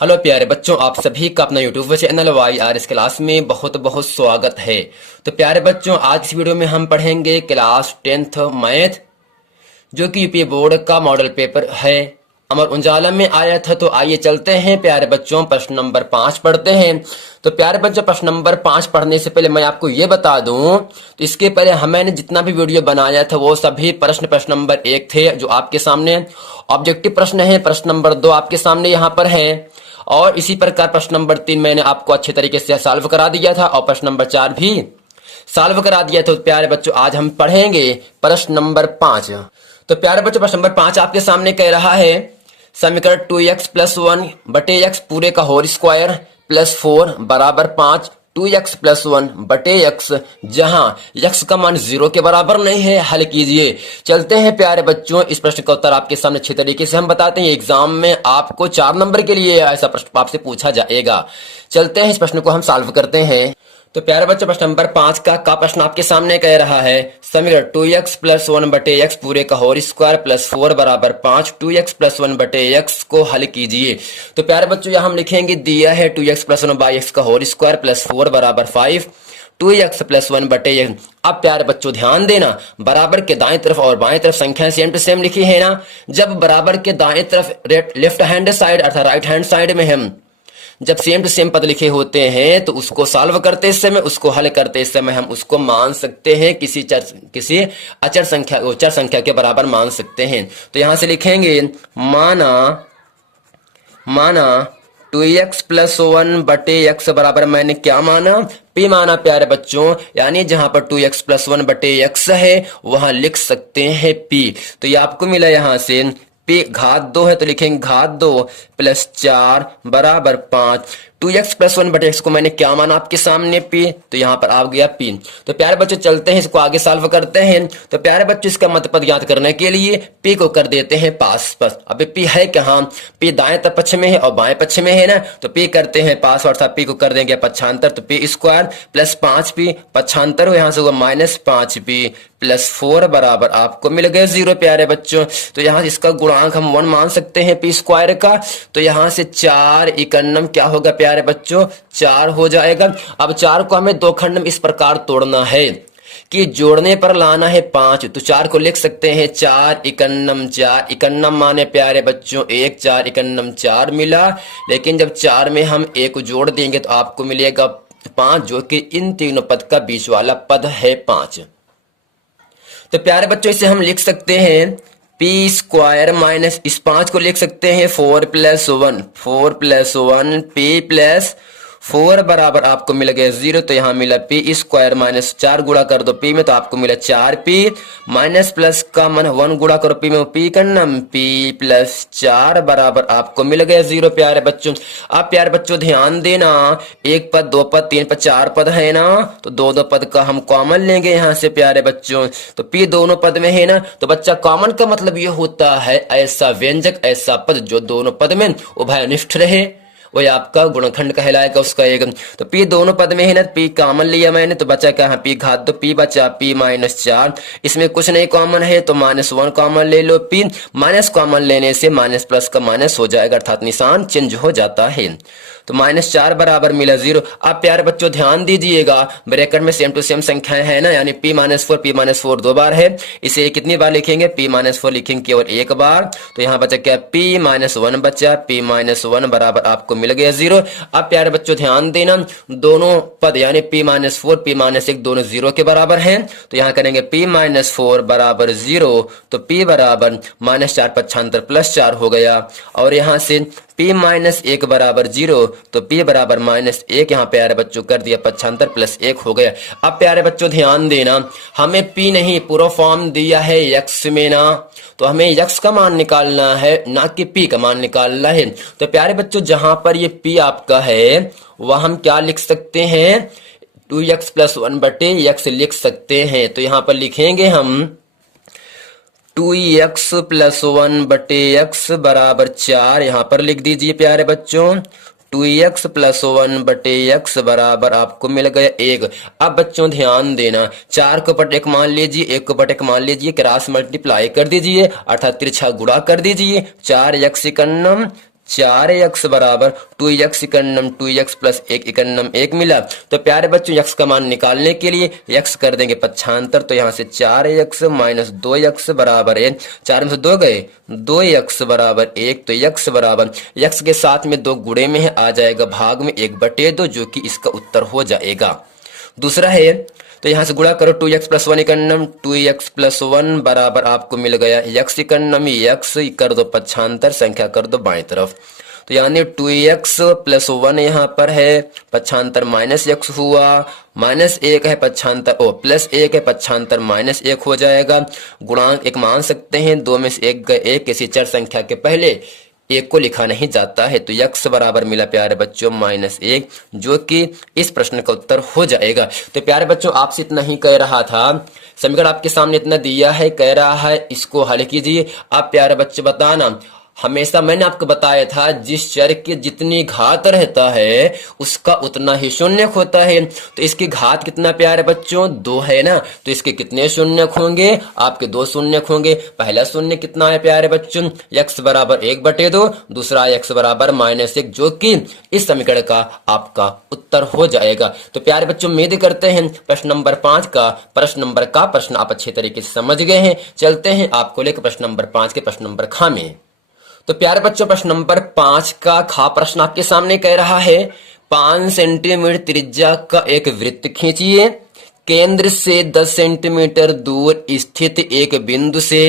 Hello प्यारे बच्चों, आप सभी का अपना यूट्यूब चैनल YRS क्लास में बहुत बहुत स्वागत है। तो प्यारे बच्चों, आज इस वीडियो में हम पढ़ेंगे क्लास 10th मैथ, जो कि यूपी बोर्ड का मॉडल पेपर है। अमर उजाला में आया था। तो आइए चलते हैं प्यारे बच्चों, प्रश्न नंबर 5 पढ़ते हैं। तो प्यारे बच्चों, प्रश्न नंबर 5 पढ़ने से पहले मैं आपको ये बता दूं, तो इसके पहले मैंने जितना भी वीडियो बनाया था वो सभी प्रश्न नंबर 1 थे जो आपके सामने ऑब्जेक्टिव प्रश्न है। प्रश्न नंबर 2 आपके सामने यहाँ पर है, और इसी प्रकार प्रश्न नंबर 3 मैंने आपको अच्छे तरीके से सॉल्व करा दिया था, और प्रश्न नंबर 4 भी सॉल्व करा दिया था। तो प्यारे बच्चों, आज हम पढ़ेंगे प्रश्न नंबर 5। तो प्यारे बच्चों, प्रश्न नंबर 5 आपके सामने कह रहा है, समीकरण 2x प्लस 1 बटे x पूरे का होल स्क्वायर प्लस 4 बराबर 5, 2x प्लस 1 बटे x, जहां x का मान 0 के बराबर नहीं है, हल कीजिए। चलते हैं प्यारे बच्चों, इस प्रश्न का उत्तर आपके सामने अच्छे तरीके से हम बताते हैं। एग्जाम में आपको 4 नंबर के लिए ऐसा प्रश्न आपसे पूछा जाएगा। चलते हैं, इस प्रश्न को हम सॉल्व करते हैं। तो प्यारे बच्चों, प्रश्न नंबर 5 का प्रश्न आपके सामने कह रहा है, समीकरण 2x प्लस 1 बटे x पूरे का होल स्क्वायर प्लस 4 बराबर 5, 2x प्लस 1 बटे x को हल कीजिए। तो प्यारे बच्चों, यहां हम लिखेंगे, दिया है 2x प्लस 1 बाई x का होल स्क्वायर प्लस 4 बराबर 5, 2x प्लस 1 बटे x। अब प्यारे बच्चों ध्यान देना, बराबर के दाएं तरफ और बाएं तरफ संख्याएं सेम टू सेम लिखी है ना। जब बराबर के दाएं तरफ लेफ्ट हैंड साइड अर्थात राइट हैंड साइड में हम जब सेम टू सेम पद लिखे होते हैं तो उसको सॉल्व करते समय, उसको हल करते समय हम उसको मान सकते हैं किसी अचर संख्या, चर संख्या के बराबर मान सकते हैं। तो यहां से लिखेंगे, माना 2x प्लस 1 बटे x बराबर मैंने क्या माना, p माना प्यारे बच्चों। यानी जहां पर 2x प्लस 1 बटे x है वहां लिख सकते हैं p। तो ये आपको मिला यहां से p घात 2 है तो लिखेंगे घात 2 प्लस 4 बराबर 5। 2x प्लस 1 बटे x को मैंने क्या माना आपके सामने p, तो यहाँ पर आ गया p। तो प्यारे बच्चों, चलते हैं इसको आगे सॉल्व करते हैं। तो प्यारे बच्चों, इसका मत पद ज्ञात करने के लिए p को कर देते हैं पास पास। अब p है कहाँ, p दाएं तरफ पक्ष में है और बाएं पक्ष में है ना, तो p करते हैं पास, अर्थात p को कर देंगे पक्षांतर, तो p स्क्वायर प्लस 5p पक्षांतर हो, यहाँ से होगा माइनस 5p प्लस 4 बराबर आपको मिल गए 0 प्यारे बच्चों। तो यहाँ इसका गुणांक हम 1 मान सकते हैं p स्क्वायर का। तो यहाँ से 4 इकन्नम क्या होगा प्यारे बच्चों, 4 हो जाएगा। अब 4 को हमें 2 खंड में इस प्रकार तोड़ना है कि जोड़ने पर लाना है 5। तो 4 को लिख सकते हैं 4 इकन्नम 4, इकन्नम माने प्यारे बच्चों 1, 4 इकन्नम 4 मिला। लेकिन जब 4 में हम 1 जोड़ देंगे तो आपको मिलेगा 5, जो कि इन तीनों पद का बीच वाला पद है 5। तो प्यारे बच्चों, इसे हम लिख सकते हैं p स्क्वायर माइनस इस 5 को लिख सकते हैं 4 प्लस 1, 4 प्लस 1 p प्लस 4 बराबर आपको मिल गया 0। तो यहाँ मिला p स्क्वायर माइनस 4 गुणा कर दो p में तो आपको मिला 4p माइनस प्लस का मन 1 गुणा करो p में, p कन्नम p प्लस 4 बराबर आपको मिल गया 0 प्यारे बच्चों। अब प्यारे बच्चों ध्यान देना, 1 पद 2 पद 3 पद 4 पद है ना, तो 2 पद का हम कॉमन लेंगे यहाँ से प्यारे बच्चों। तो p दोनों पद में है ना, तो बच्चा कॉमन का मतलब ये होता है ऐसा व्यंजक, ऐसा पद जो दोनों पद में उभयनिष्ठ रहे, वही आपका गुणनखंड कहलाएगा उसका एक। तो p दोनों पद में है ना, p कॉमन लिया मैंने तो बचा क्या है, p घात 2 p बचा p माइनस 4। इसमें कुछ नहीं कॉमन है तो माइनस 1 कॉमन ले लो, p माइनस कॉमन लेने से माइनस प्लस का माइनस हो जाएगा, अर्थात निशान चेंज हो जाता है। तो माइनस 4 बराबर मिला 0। अब प्यारे बच्चों ध्यान दीजिएगा, ब्रैकेट में सेम टू सेम संख्याएं है ना, यानी p माइनस 4 2 बार है, इसे कितनी बार लिखेंगे, p माइनस 4 लिखेंगे केवल 1 बार। तो यहाँ बचा क्या, p माइनस 1 बचा, p माइनस 1 बराबर आपको मिल गया 0। अब प्यारे बच्चों ध्यान देना, दोनों पद यानी p माइनस 4 p माइनस 1 दोनों 0 के बराबर हैं। तो यहाँ करेंगे p माइनस 4 बराबर 0, तो p बराबर माइनस 4 पक्षांतर प्लस 4 हो गया। और यहाँ से p माइनस 1 बराबर 0, तो p बराबर माइनस 1 यहाँ प्यारे बच्चों कर दिया पक्षांतर प्लस 1 हो गया। अब प्यारे बच्चों ध्यान देना, हमें p नहीं पूरा फॉर्म दिया है x में ना, तो हमें x का मान निकालना है ना कि p का मान निकालना है। तो प्यारे बच्चों, जहां पर ये p आपका है वह हम क्या लिख सकते हैं, 2x प्लस 1 बटे x लिख सकते हैं। तो यहाँ पर लिखेंगे हम 2x प्लस 1 बटे x बराबर 4, यहाँ पर लिख दीजिए प्यारे बच्चों 2x प्लस 1 बटे x बराबर आपको मिल गया 1। अब बच्चों ध्यान देना, 4 को बटे 1 मान लीजिए, 1 को बटे 1 मान लीजिए, क्रॉस मल्टीप्लाई कर दीजिए अर्थात तिरछा गुणा कर दीजिए, 4x इकन्नम 4x बराबर 2x इकन्नम 2x प्लस 1 इकन्नम 1 मिला। तो प्यारे बच्चों x का मान निकालने के लिए x कर देंगे 75, तो यहाँ से 4x माइनस 2x बराबर 1, 4 में से 2 गए, 2x बराबर 1, तो x बराबर x के साथ में 2 गुणे में है, आ जाएगा भाग में 1/2, जो कि इसका उत्तर हो जाएगा। दूसरा है, तो यहाँ से गुणा करो 2x प्लस 1 इकन्नम 2x प्लस 1 बराबर आपको मिल गया x इकन्नम, x कर दो 75, संख्या कर दो बाएं तरफ, तो यानी 2x प्लस 1 यहाँ पर है 75 माइनस x हुआ, माइनस 1 है 75 ओ प्लस 1 है 75 माइनस 1 हो जाएगा। गुणांक एक मान सकते हैं, 2 में से 1 गए 1, किसी चर संख्या के पहले 1 को लिखा नहीं जाता है, तो x बराबर मिला प्यारे बच्चों -1, जो कि इस प्रश्न का उत्तर हो जाएगा। तो प्यारे बच्चों आपसे इतना ही कह रहा था, समीकरण आपके सामने इतना दिया है, कह रहा है इसको हल कीजिए। आप प्यारे बच्चे बताना, हमेशा मैंने आपको बताया था जिस चर की जितनी घात रहता है उसका उतना ही शून्य होता है। तो इसकी घात कितना प्यारे बच्चों 2 है ना, तो इसके कितने शून्य होंगे, आपके 2 शून्य होंगे। पहला शून्य कितना है प्यारे बच्चों, x बराबर 1/2, दूसरा x बराबर -1, जो कि इस समीकरण का आपका उत्तर हो जाएगा। तो प्यारे बच्चों उम्मीद करते हैं प्रश्न नंबर 5 का प्रश्न आप अच्छे तरीके से समझ गए हैं। चलते हैं आपको लेकर प्रश्न नंबर 5 के प्रश्न नंबर खा में। तो प्यारे बच्चों प्रश्न नंबर 5 का खा प्रश्न आपके सामने कह रहा है, 5 सेंटीमीटर त्रिज्या का एक वृत्त खींचिए, केंद्र से 10 सेंटीमीटर दूर स्थित एक बिंदु से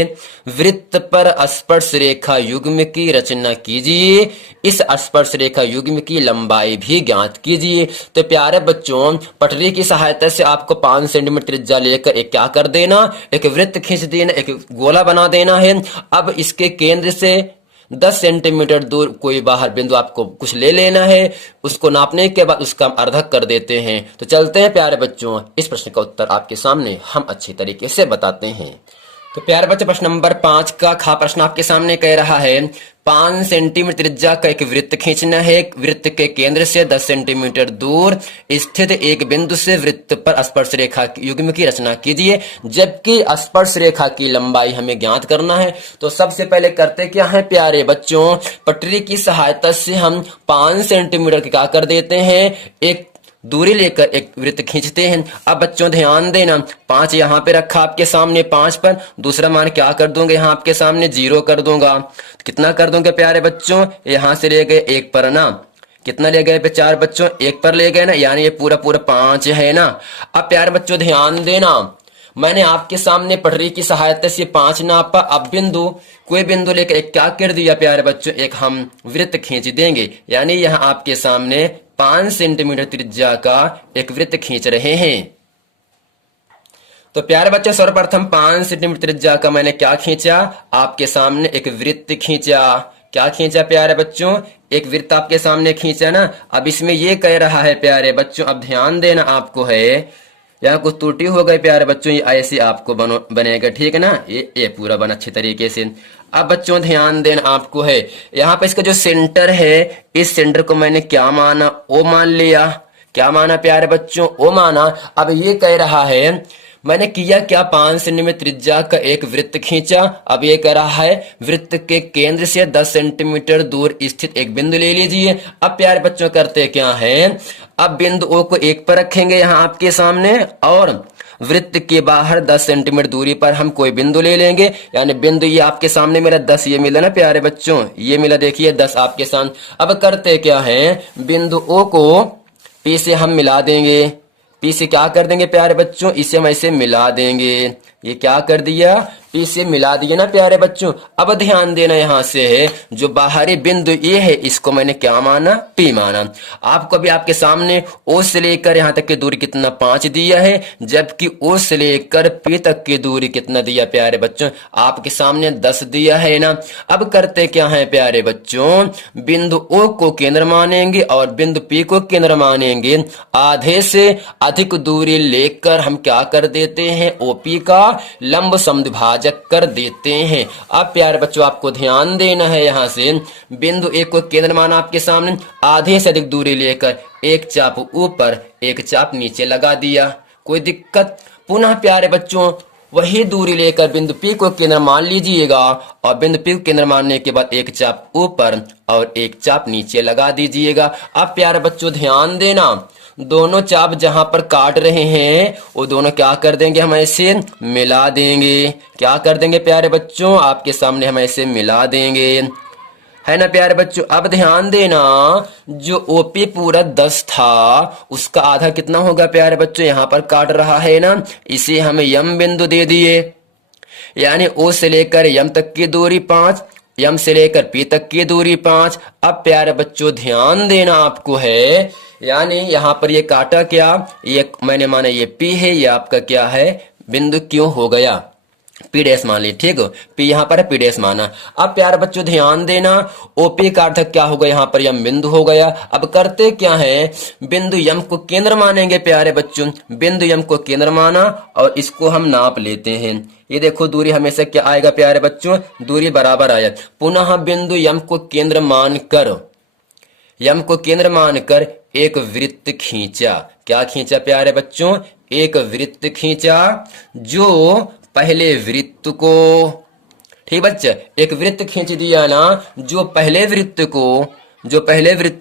वृत्त पर स्पर्श रेखा युग्म की रचना कीजिए, इस स्पर्श रेखा युग्म की लंबाई भी ज्ञात कीजिए। तो प्यारे बच्चों पटरी की सहायता से आपको 5 सेंटीमीटर त्रिज्या लेकर एक क्या कर देना, एक वृत्त खींच देना, एक गोला बना देना है। अब इसके केंद्र से 10 सेंटीमीटर दूर कोई बाहर बिंदु आपको कुछ ले लेना है, उसको नापने के बाद उसका अर्धक कर देते हैं। तो चलते हैं प्यारे बच्चों, इस प्रश्न का उत्तर आपके सामने हम अच्छी तरीके से बताते हैं। तो प्यारे बच्चों प्रश्न नंबर 5 का खा प्रश्न आपके सामने कह रहा है, 5 सेंटीमीटर त्रिज्या का एक वृत्त खींचना है, वृत्त के केंद्र से 10 सेंटीमीटर दूर स्थित एक बिंदु से वृत्त पर स्पर्श रेखा युग्म की रचना कीजिए, जबकि स्पर्श रेखा की लंबाई हमें ज्ञात करना है। तो सबसे पहले करते क्या है प्यारे बच्चों, पटरी की सहायता से हम 5 सेंटीमीटर की क्या कर देते हैं, एक दूरी लेकर एक वृत्त खींचते हैं। अब बच्चों ध्यान देना, 5 यहाँ पे रखा आपके सामने 5 पर, दूसरा मान क्या कर दूंगा यहाँ आपके सामने 0 कर दूंगा। कितना कर दूंगा प्यारे बच्चों, यहाँ से ले गए 1 पर ना, कितना ले गए पे 4 बच्चों 1 पर ले गए ना, यानी ये पूरा 5 है ना। अब प्यारे बच्चों ध्यान देना, मैंने आपके सामने पटरी की सहायता से 5 नापा, अब बिंदु कोई बिंदु लेकर एक क्या कर दिया प्यारे बच्चों, एक हम वृत्त खींच देंगे, यानी यहाँ आपके सामने 5 सेंटीमीटर त्रिज्या का एक वृत्त खींच रहे हैं। तो प्यारे बच्चों सर्वप्रथम 5 सेंटीमीटर त्रिज्या का मैंने क्या खींचा, आपके सामने एक वृत्त खींचा। क्या खींचा प्यारे बच्चों, एक वृत्त आपके सामने खींचा ना। अब इसमें ये कह रहा है प्यारे बच्चों, अब ध्यान देना आपको है, यहाँ कुछ त्रुटि हो गई प्यारे बच्चों, ये ऐसे आपको बनेगा, ठीक है ना, ये पूरा बना अच्छे तरीके से। अब बच्चों ध्यान देना आपको है, यहाँ पे इसका जो सेंटर है, इस सेंटर को मैंने क्या माना, ओ मान लिया। क्या माना प्यारे बच्चों, ओ माना। अब ये कह रहा है मैंने किया क्या, 5 सेंटीमीटर त्रिज्या का एक वृत्त खींचा। अब ये कह रहा है वृत्त के केंद्र से 10 सेंटीमीटर दूर स्थित एक बिंदु ले लीजिए। अब प्यारे बच्चों करते क्या है, अब बिंदु ओ को 1 पर रखेंगे यहाँ आपके सामने, और वृत्त के बाहर 10 सेंटीमीटर दूरी पर हम कोई बिंदु ले लेंगे, यानी बिंदु ये आपके सामने मेरा 10 ये मिला ना प्यारे बच्चों, ये मिला देखिए 10 आपके सामने। अब करते क्या है, बिंदु ओ को पी से हम मिला देंगे, पी से क्या कर देंगे प्यारे बच्चों, इसे हम ऐसे मिला देंगे। ये क्या कर दिया, पी से मिला दिया ना प्यारे बच्चों। अब ध्यान देना, यहाँ से है जो बाहरी बिंदु ये है, इसको मैंने क्या माना, पी माना। आपको भी आपके सामने ओ से लेकर यहाँ तक की दूरी कितना 5 दिया है, जबकि ओ से लेकर पी तक की दूरी कितना दिया प्यारे बच्चों, आपके सामने 10 दिया है ना। अब करते क्या है प्यारे बच्चों, बिंदु ओ को केंद्र मानेंगे और बिंदु पी को केंद्र मानेंगे, आधे से अधिक दूरी लेकर हम क्या कर देते हैं, ओपी का लंब समद्विभाजक कर देते हैं। अब प्यारे बच्चों आपको ध्यान देना है, यहाँ से बिंदु ए को केंद्र माना आपके सामने, आधे से अधिक दूरी लेकर एक चाप ऊपर एक चाप नीचे लगा दिया, कोई दिक्कत। पुनः प्यारे बच्चों वही दूरी लेकर बिंदु P को केंद्र मान लीजिएगा और बिंदु P को केंद्र मानने के बाद एक चाप ऊपर और एक चाप नीचे लगा दीजिएगा। अब प्यारे बच्चों ध्यान देना, दोनों चाप जहां पर काट रहे हैं वो दोनों क्या कर देंगे, हम ऐसे मिला देंगे। क्या कर देंगे प्यारे बच्चों, आपके सामने हम ऐसे मिला देंगे, है ना प्यारे बच्चों। अब ध्यान देना, जो OP पूरा 10 था उसका आधा कितना होगा प्यारे बच्चों, यहाँ पर काट रहा है ना, इसे हम M बिंदु दे दिए, यानी O से लेकर M तक की दूरी 5, M से लेकर P तक की दूरी 5। अब प्यारे बच्चों ध्यान देना आपको है, यानी यहाँ पर ये काटा क्या, ये मैंने माना ये P है, ये आपका क्या है बिंदु क्यों हो गया, P डैश मान ली, ठीक है, P यहाँ पर है, P डैश माना। अब प्यारे बच्चों ध्यान देना, OP का अर्थ क्या होगा, यहाँ पर M बिंदु हो गया। अब करते क्या है, बिंदु M को केंद्र मानेंगे प्यारे बच्चों, बिंदु M को केंद्र माना और इसको हम नाप लेते हैं। ये देखो दूरी हमेशा क्या आएगा प्यारे बच्चों, दूरी बराबर आया। पुनः बिंदु M को केंद्र मानकर, M को केंद्र मानकर एक वृत्त खींचा। क्या खींचा प्यारे बच्चों, एक वृत्त खींचा, जो पहले वृत्त को, ठीक बच्चा, एक वृत्त खींच दिया ना, जो पहले वृत्त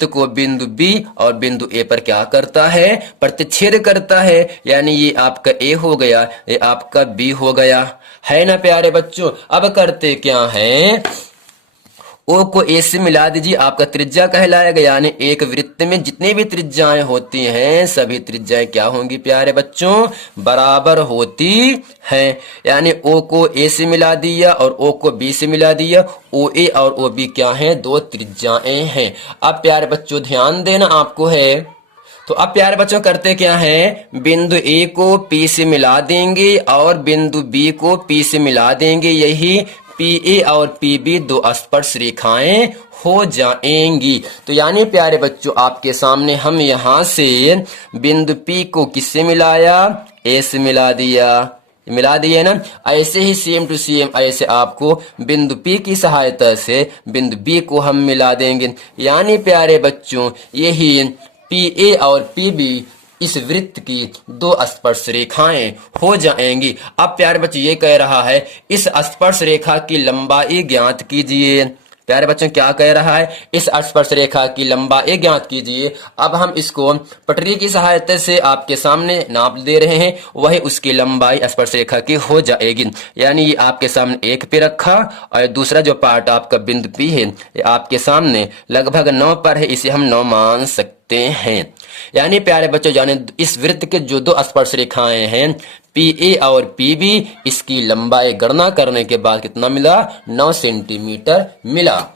को बिंदु B और बिंदु A पर क्या करता है, प्रतिच्छेद करता है, यानी ये आपका A हो गया, ये आपका B हो गया, है ना प्यारे बच्चों। अब करते क्या है, O को A से मिला दीजिए, आपका त्रिज्या कहलाएगा, यानी एक वृत्त में जितनी भी त्रिज्याएं होती हैं सभी त्रिज्याएं क्या होंगी प्यारे बच्चों, बराबर होती हैं। यानी O को A से मिला दिया और O को B से मिला दिया, OA और OB क्या हैं, दो त्रिज्याएं हैं। अब प्यारे बच्चों ध्यान देना आपको है, तो अब प्यारे बच्चों करते क्या है, बिंदु A को P से मिला देंगे और बिंदु B को P से मिला देंगे, यही PA और PB दो स्पर्श रेखाएं हो जाएंगी। तो यानी प्यारे बच्चों आपके सामने हम यहां से बिंदु P को किससे मिलाया, A से मिला दिया ना। ऐसे ही सेम टू सेम ऐसे आपको बिंदु P की सहायता से बिंदु B को हम मिला देंगे, यानी प्यारे बच्चों यही PA और PB इस वृत्त की दो स्पर्श रेखाएं हो जाएंगी। अब प्यारे बच्चों ये कह रहा है, इस स्पर्श रेखा की लंबाई ज्ञात कीजिए। प्यारे बच्चों क्या कह रहा है, इस स्पर्श रेखा की लंबाई ज्ञात कीजिए। अब हम इसको पटरी की सहायता से आपके सामने नाप दे रहे हैं, वही उसकी लंबाई स्पर्श रेखा की हो जाएगी। यानी ये आपके सामने 1 पे रखा और दूसरा जो पार्ट आपका बिंदु P है ये आपके सामने लगभग 9 पर है, इसे हम 9 मान सकते हैं। यानी प्यारे बच्चों जाने इस वृत्त के जो दो स्पर्श रेखाएं हैं PA और PB, इसकी लंबाई गणना करने के बाद कितना मिला, 9 सेंटीमीटर मिला।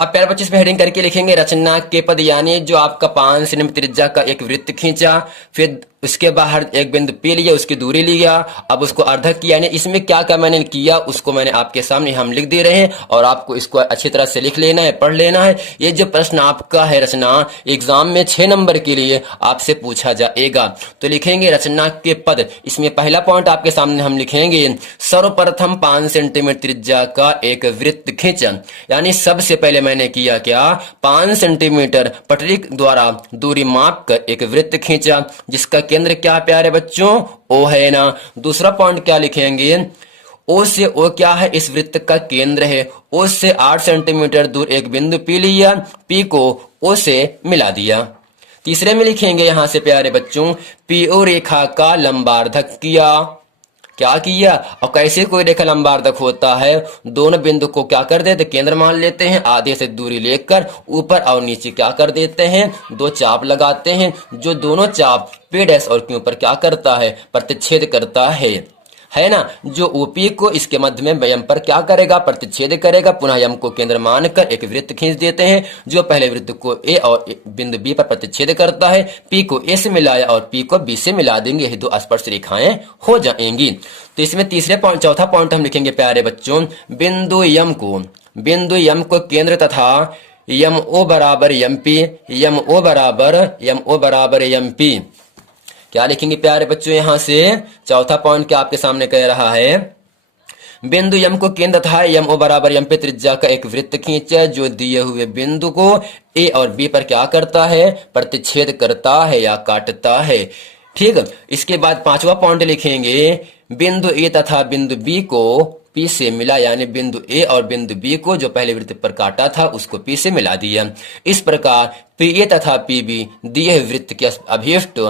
अब प्यारे बच्चे इसमें हेडिंग करके लिखेंगे रचना के पद, यानी जो आपका 5 सेंटीमीटर त्रिज्या का एक वृत्त खींचा, फिर उसके बाहर एक बिंदु P लिया, उसकी दूरी लिया, अब उसको अर्धक किया। यानी इसमें क्या क्या मैंने किया उसको मैंने आपके सामने हम लिख दे रहे हैं और आपको इसको अच्छी तरह से लिख लेना है, पढ़ लेना है। ये जो प्रश्न आपका है रचना, एग्जाम में 6 नंबर के लिए आपसे पूछा जाएगा। तो लिखेंगे रचना के पद, इसमें पहला पॉइंट आपके सामने हम लिखेंगे, सर्वप्रथम 5 सेंटीमीटर त्रिज्या का एक वृत्त खींचा। यानी सबसे पहले मैंने किया क्या, 5 सेंटीमीटर पटरी द्वारा दूरी माप कर एक वृत्त खींचा, जिसका केंद्र क्या प्यारे बच्चों, O है ना। दूसरा पॉइंट क्या लिखेंगे, O से O क्या है, इस वृत्त का केंद्र है। O से 8 सेंटीमीटर दूर एक बिंदु P लिया, P को O से मिला दिया। तीसरे में लिखेंगे यहां से प्यारे बच्चों, PO रेखा का लंबार्धक किया। क्या किया, और कैसे कोई रेखा लंबार्धक होता है, दोनों बिंदु को क्या कर देते, केंद्र मान लेते हैं, आधे से दूरी लेकर ऊपर और नीचे क्या कर देते हैं, 2 चाप लगाते हैं, जो दोनों चाप P डैश और Q पर क्या करता है, प्रतिच्छेद करता है ना। जो OP को इसके मध्य में M पर क्या करेगा, प्रतिच्छेद करेगा। पुनः M को केंद्र मानकर एक वृत्त खींच देते हैं, जो पहले वृत्त को A और बिंदु B पर प्रतिच्छेद करता है। P को A से मिलाया और P को B से मिला देंगे, यही 2 स्पर्श रेखाएं हो जाएंगी। तो इसमें चौथा पॉइंट हम लिखेंगे प्यारे बच्चों, बिंदु M को केंद्र तथा MO बराबर MP। क्या लिखेंगे प्यारे बच्चों, यहां से चौथा पॉइंट क्या आपके सामने कह रहा है, बिंदु M को केंद्र था, MO बराबर MP त्रिज्या का एक वृत्त खींचा, जो दिए हुए बिंदु को A और B पर क्या करता है, प्रतिच्छेद करता है या काटता है। ठीक है। इसके बाद पांचवा पॉइंट लिखेंगे, बिंदु ए तथा बिंदु बी को पी से मिला, यानी बिंदु ए और बिंदु बी को जो पहले वृत्त पर काटा था उसको पी से मिला दिया। इस प्रकार पी ए तथा पी बी दिए वृत्त के अभिष्ट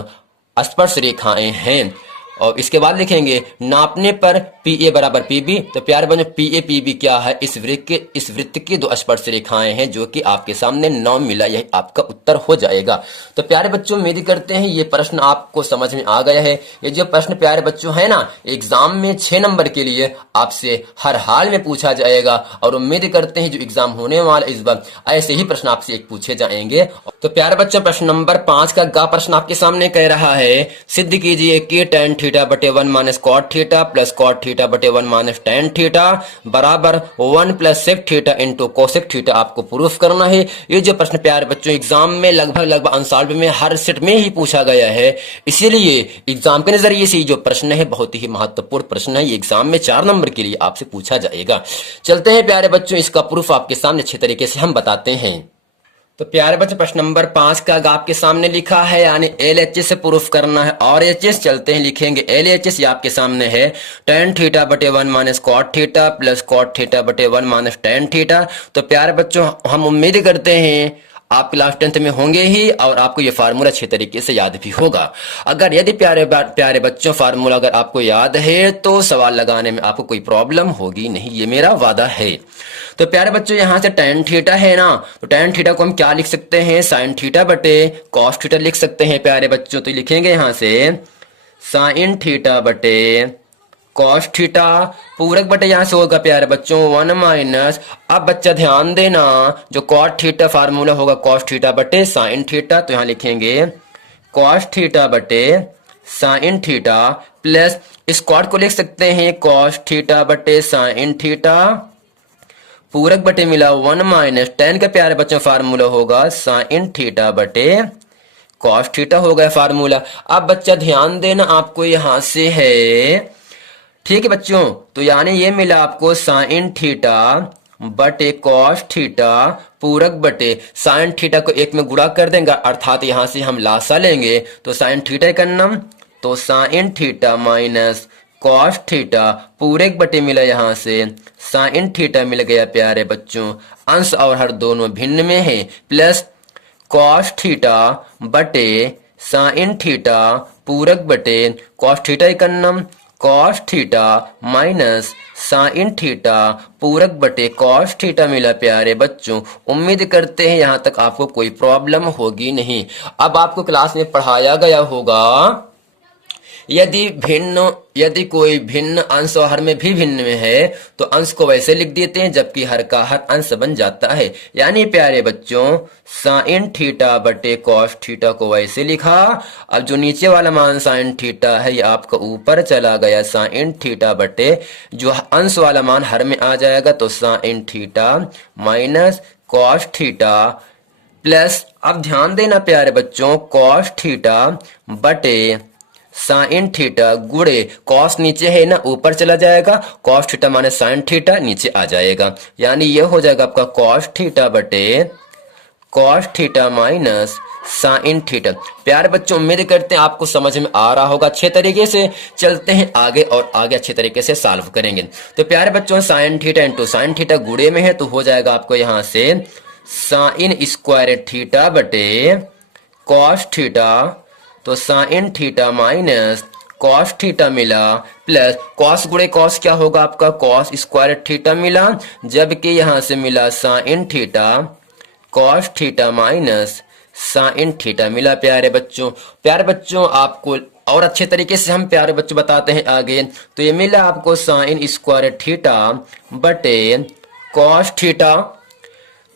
स्पर्श रेखाएं हैं। और इसके बाद लिखेंगे, नापने पर पी ए बराबर पी बी। तो प्यारे बच्चों पी ए पी बी क्या है, इस वृत्त की दो स्पर्श रेखाएं हैं जो कि आपके सामने 9 मिला, यही आपका उत्तर हो जाएगा। तो प्यारे बच्चों उम्मीद करते हैं ये प्रश्न आपको समझ में आ गया है। ये जो प्रश्न प्यारे बच्चों है ना, एग्जाम में 6 नंबर के लिए आपसे हर हाल में पूछा जाएगा, और उम्मीद करते हैं जो एग्जाम होने वाला इस बार ऐसे ही प्रश्न आपसे एक पूछे जाएंगे। तो प्यारे बच्चों प्रश्न नंबर 5 का ग प्रश्न आपके सामने कह रहा है, सिद्ध कीजिए कि tan थीटा बटे 1 minus cot theta plus cot theta बटे 1 माइनस tan थीटा बराबर 1 plus sec theta into cosec theta आपको प्रूफ करना है। ये जो प्रश्न प्यारे बच्चों एग्जाम में लगभग 90 में हर सेट में ही पूछा गया है, इसीलिए एग्जाम के नजरिए से जो प्रश्न है बहुत ही महत्वपूर्ण प्रश्न है। ये एग्जाम में 4 नंबर के लिए आपसे पूछा जाएगा। चलते हैं प्यारे बच्चों, इसका प्रूफ आपके सामने अच्छे तरीके से हम बताते हैं। तो प्यारे बच्चों प्रश्न नंबर 5 का आपके सामने लिखा है, यानी LHS से प्रूफ करना है। और HS चलते हैं, लिखेंगे LHS ये आपके सामने है, tan थीटा बटे 1 minus cot theta plus cot theta बटे 1 माइनस tan थीटा। तो प्यारे बच्चों हम उम्मीद करते हैं आप क्लास 10th में होंगे ही और आपको ये फार्मूला अच्छे तरीके से याद भी होगा। अगर यदि प्यारे बच्चों फार्मूला अगर आपको याद है तो सवाल लगाने में आपको कोई प्रॉब्लम होगी नहीं, ये मेरा वादा है। तो प्यारे बच्चों यहाँ से tan थीटा है ना, तो tan थीटा को हम क्या लिख सकते हैं, sin थीटा बटे cos थीटा लिख सकते हैं प्यारे बच्चों। तो लिखेंगे यहाँ से sin थीटा बटे cos थीटा, पूरक बटे यहां से होगा प्यारे बच्चों 1 माइनस, अब बच्चा ध्यान देना जो cot थीटा फार्मूला होगा cos थीटा बटे sin थीटा, तो यहां लिखेंगे cos थीटा बटे sin थीटा प्लस इस cot को लिख सकते हैं cos थीटा बटे sin थीटा, पूरक बटे मिला 1 माइनस tan का प्यारे बच्चों फार्मूला होगा sin थीटा बटे cos थीटा हो गया फार्मूला। अब बच्चा ध्यान देना आपको यहां से है, ठीक है बच्चों, तो यानी ये मिला आपको sin थीटा बटे cos थीटा पूरक बटे sin थीटा को एक में गुणा कर देंगे, अर्थात यहां से हम लासा लेंगे तो sin थीटा का नाम, तो sin theta minus cos theta पूरक बटे मिला यहां से sin थीटा मिल गया प्यारे बच्चों, अंश और हर दोनों भिन्न में है, प्लस cos थीटा बटे sin थीटा पूरक बटे cos थीटा का नाम cos theta minus sin theta पूरक बटे cos थीटा मिला प्यारे बच्चों। उम्मीद करते हैं यहां तक आपको कोई प्रॉब्लम होगी नहीं। अब आपको क्लास में पढ़ाया गया होगा यदि कोई भिन्न अंश और हर में भी भिन्न में है तो अंश को वैसे लिख देते हैं जबकि हर का हर अंश बन जाता है। यानी प्यारे बच्चों sin थीटा बटे cos थीटा को वैसे लिखा, अब जो नीचे वाला मान sin थीटा है ये आपका ऊपर चला गया, sin थीटा बटे जो अंश वाला मान हर में आ जाएगा तो sin theta minus cos theta plus, अब ध्यान देना प्यारे बच्चों cos थीटा बटे sin थीटा गुड़े cos नीचे है ना ऊपर चला जाएगा, cos theta minus sin theta नीचे आ जाएगा, यानी ये हो जाएगा आपका cos थीटा बटे cos theta minus sin theta. प्यारे बच्चों उम्मीद करते हैं आपको समझ में आ रहा होगा अच्छे तरीके से। चलते हैं आगे और आगे अच्छे तरीके से सॉल्व करेंगे। तो प्यारे बच्चों sin theta into sin theta गुड़े में है तो हो जाएगा आपको यहाँ से sin स्क्वायर थीटा बटे cos थीटा, तो sin theta minus cos theta मिला प्लस cos गुणे cos क्या होगा आपका cos स्क्वायर थीटा मिला, जबकि यहां से मिला sin theta cos theta minus sin theta मिला प्यारे बच्चों आपको और अच्छे तरीके से हम प्यारे बच्चों बताते हैं आगे। तो ये मिला आपको sin स्क्वायर थीटा बटे cos थीटा,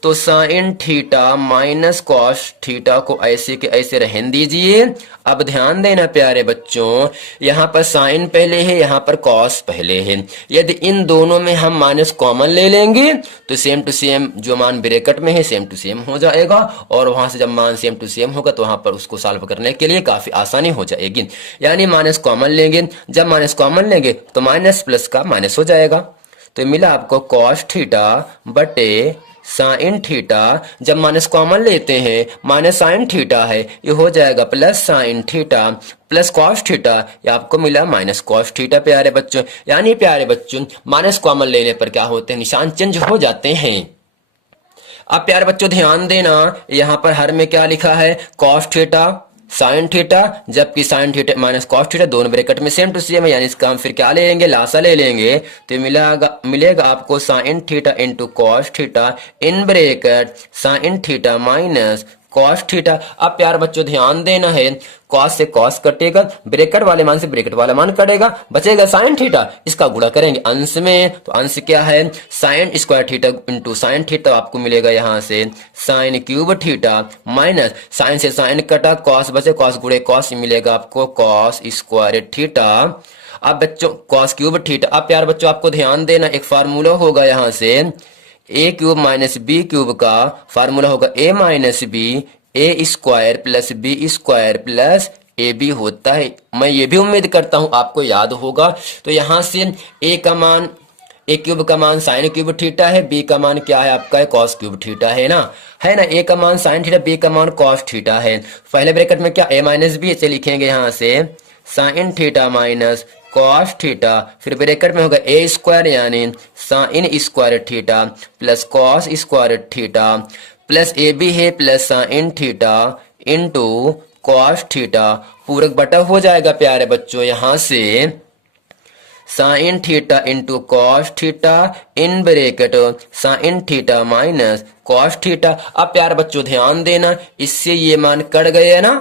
तो sin theta minus cos theta को ऐसे के ऐसे रहने दीजिए। अब ध्यान देना प्यारे बच्चों यहाँ पर sin पहले है यहाँ पर cos पहले है, यदि इन दोनों में हम माइनस कॉमन ले लेंगे तो सेम टू सेम जो मान ब्रैकेट में है सेम टू सेम हो जाएगा, और वहां से जब मान सेम टू सेम होगा तो वहां पर उसको सॉल्व करने के लिए काफी आसानी हो जाएगी। यानी माइनस कॉमन लेंगे, जब माइनस कॉमन लेंगे तो माइनस प्लस का माइनस हो जाएगा, तो मिला आपको cos थीटा बटे साइन थीटा, जब माइनस कॉमन लेते हैं माइनस साइन थीटा है, ये हो जाएगा plus sine theta plus cos theta, ये आपको मिला माइनस कॉस थीटा प्यारे बच्चों। यानी प्यारे बच्चों माइनस कॉमन लेने पर क्या होते हैं, निशान चेंज हो जाते हैं। अब प्यारे बच्चों ध्यान देना, यहाँ पर हर में क्या लिखा है, कॉस थीटा साइन थीटा, जबकि sign theta minus cos theta दोनों ब्रैकेट में सेम टू सेम है, यानी इसका हम फिर क्या ले लेंगे, लासा ले लेंगे। तो मिलेगा आपको sign theta into cos theta in bracket sine theta minus cos theta. अब प्यार बच्चों ध्यान देना है, कॉस से कॉस कटेगा, ब्रैकेट वाले मान से ब्रैकेट वाला मान कटेगा, बचेगा साइन थीटा, इसका गुणा करेंगे अंश में। तो अंश क्या है, sine square theta into sine theta, आपको मिलेगा यहाँ से sine cube theta minus sine से साइन कटा, कॉस बचे, कॉस गुणे कॉस, मिलेगा आपको कॉस स्क्वायर थीटा। अब बच्चों कॉस क्यूब थीटा। अब प्यार बच्चों आपको ध्यान देना, एक फार्मूला होगा यहाँ से A cube minus B cube का फार्मूला होगा A minus B, A square plus B square plus A B होता है। मैं ये भी उम्मीद करता हूं आपको याद होगा। तो यहां से ए का मान, ए क्यूब का मान साइन क्यूब थीटा है, बी का मान क्या है आपका, है कॉस क्यूब थीटा है ना, ए का मान साइन थीटा, बी का मान कॉस थीटा है। पहले ब्रैकेट में क्या ए माइनस बी, इसे लिखेंगे यहाँ से sine theta minus cos theta, फिर ब्रैकेट में होगा ए स्क्वायर यानी sine square theta plus cos square theta plus A B है plus sine theta into cos theta, पूरक बटा हो जाएगा प्यारे बच्चों यहाँ से sine theta into cos theta in bracket sine theta minus cos theta. अब प्यारे बच्चों ध्यान देना, इससे ये मान कट गए है ना,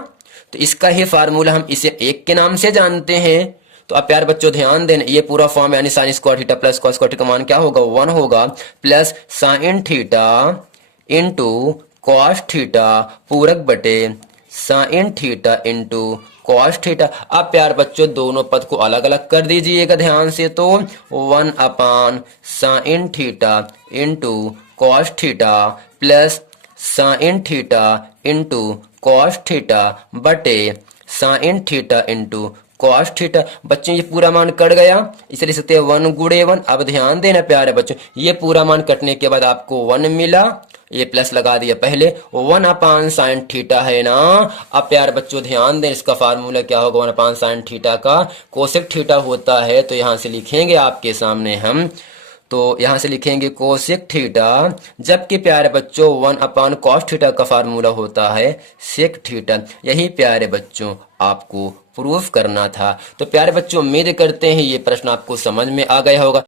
तो इसका ही फार्मूला हम इसे एक के नाम से जानते हैं। तो अब प्यार बच्चों ध्यान देना, ये पूरा फॉर्म यानी sine square theta plus cos square theta का मान क्या होगा, 1 होगा, plus sine theta into cos theta पूरक बटे sine theta into cos theta. अब प्यार बच्चों दोनों पद को अलग अलग कर दीजिएगा ध्यान से, तो 1 upon sine theta into cos theta plus sine theta into cos theta बटे sine theta into cos theta. बच्चों ये पूरा मान कट गया, इसे लिख सकते हैं 1 गुणे 1। अब ध्यान देना प्यारे बच्चों, ये पूरा मान कटने के बाद आपको 1 मिला, ये प्लस लगा दिया पहले, 1 अपान साइन थीटा है ना। अब प्यारे बच्चों ध्यान दें, इसका फार्मूला क्या होगा, 1 अपान साइन थीटा का कोसेक थीटा होता है। तो यहां से लिखेंगे आपके सामने हम, तो यहां से लिखेंगे कोसेक थीटा, जबकि प्यारे बच्चों 1 अपान कॉस थीटा का फार्मूला होता है सेक थीटा। यही प्यारे बच्चों आपको प्रूफ करना था। तो प्यारे बच्चों उम्मीद करते हैं ये प्रश्न आपको समझ में आ गया होगा।